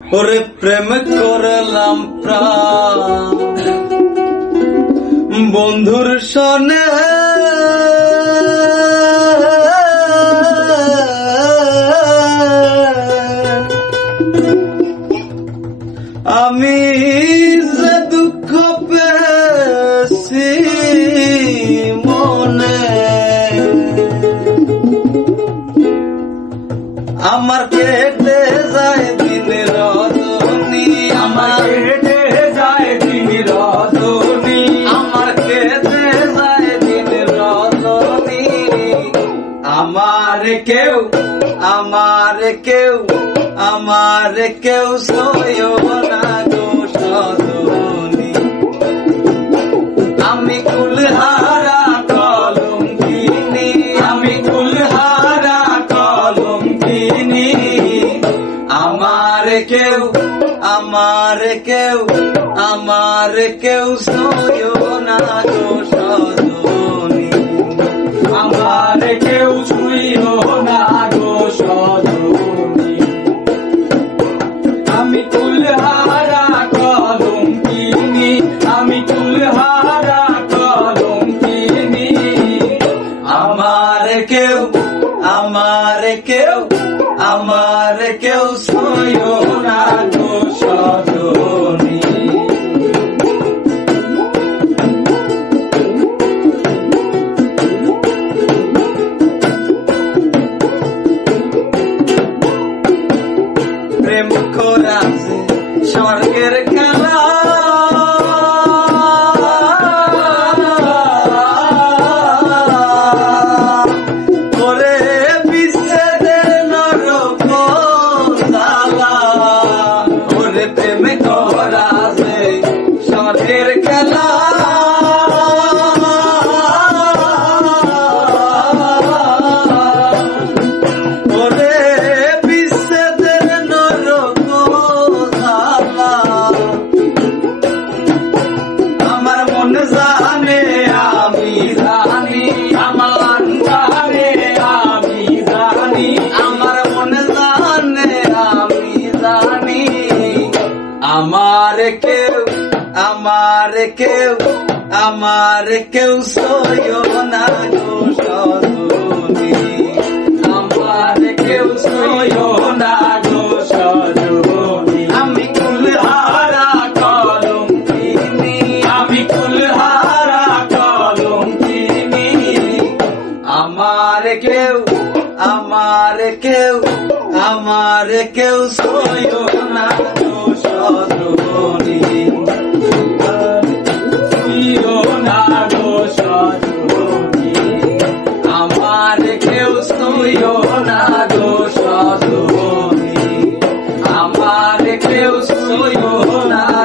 ওরে প্রেম করলাম প্রাণ বন্ধুর সনে আমি যে দুঃখ পেয়েছি মনে আমার কেটে যায় দিন রজনী আমার কেটে যায় দিন রজনী আমার কেটে যায় দিন রজনী আমার কেউ সইও না গো সজনী আমি কুলহারা কলঙ্কিনী আমি কুলহারা কলঙ্কিনী আমার কেউ সইও না গো সজনী আমার কেউ সইও না গো সজনী আমি কুলহারা কলঙ্কিনী আমি কুলহারা কলঙ্কিনী আমার কেউ সইও না গো সজনী প্রেম করাছে স্বর্গের খেলা করে বিচ্ছেদের নরক জ্বালা ওরে প্রেম করাছে স্বর্গের খেলা আমার কেউ সইও না গো সজনী আমার কেউ সইও না গো সজনী আমি কুলহারা কলঙ্কিনী আমি কুলহারা কলঙ্কিনী আমার কেউ সইও না গো সজনী আমার কেউ সইও না গো সজনী আমার কেউ সইও না